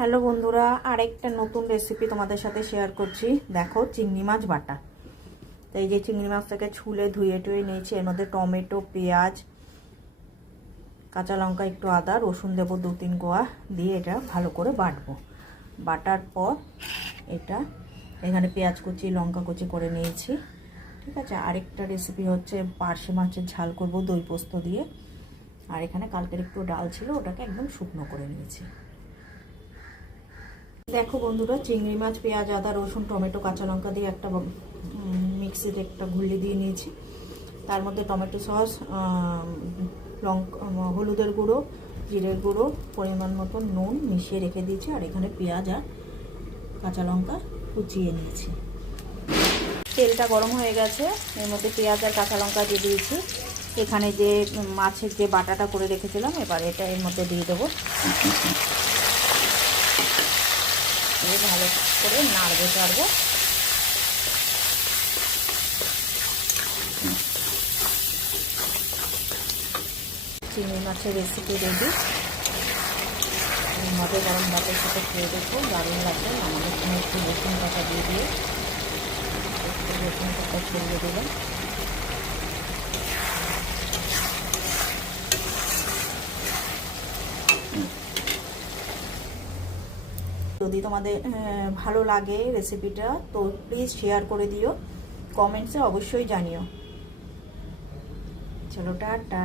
Hello বন্ধুরা, আরেকটা নতুন রেসিপি তোমাদের সাথে শেয়ার করছি। দেখো, চিংড়ি মাছ বাটা। তো এই যে চিংড়ি মাছটাকে ছুলে ধুয়ে টুয়ে নিয়েছি। এর মধ্যে টমেটো, পেঁয়াজ, কাঁচা লঙ্কা, একটু আদা, রসুন দেবো 2-3 কোয়া দিয়ে এটা ভালো করে বাটবো। বাটার পর এটা এখানে পেঁয়াজ কুচি, লঙ্কা কুচি করে নিয়েছি। ঠিক আছে। আরেকটা রেসিপি হচ্ছে পার্শে মাছের ঝাল করব দই পোস্ত দিয়ে। আর এখানে কালকের একটু ডাল ছিল, ওটাকে একদম শুকনো করে নিয়েছি। দেখো বন্ধুরা, চিংড়ি মাছ, পেঁয়াজ, আদা, রসুন, টমেটো, কাঁচা লঙ্কা দিয়ে একটা মিক্সিতে একটা ঘুরলি দিয়ে নিয়েছি। তার মধ্যে টমেটো সস, লঙ্কা, হলুদের গুঁড়ো, জিরের গুঁড়ো, পরিমাণ মতো নুন মিশিয়ে রেখে দিয়েছি। আর এখানে পেঁয়াজ আর কাঁচা লঙ্কা কুচিয়ে নিয়েছি। তেলটা গরম হয়ে গেছে, এর মধ্যে পেঁয়াজ আর কাঁচা লঙ্কা দিয়ে দিয়েছি। এখানে যে মাছের যে বাটাটা করে রেখেছিলাম, এবার এটা এর মধ্যে দিয়ে দেবো। ভালো করে নাড়বো চাড়বো। চিংড়ি মাছের রেসিপি রেডি। মধ্যে গরম ভাতের সাথে খেয়ে দেখো, দারুণ লাগবে। আমাদের এখানে একটু রসুন পাতা দিয়ে দিয়ে একটু রসুন পাতা ছড়িয়ে দেবেন। যদি তোমাদের ভালো লাগে রেসিপিটা, তো প্লিজ শেয়ার করে দিও, কমেন্টসে অবশ্যই জানিও। চলো, টাটা।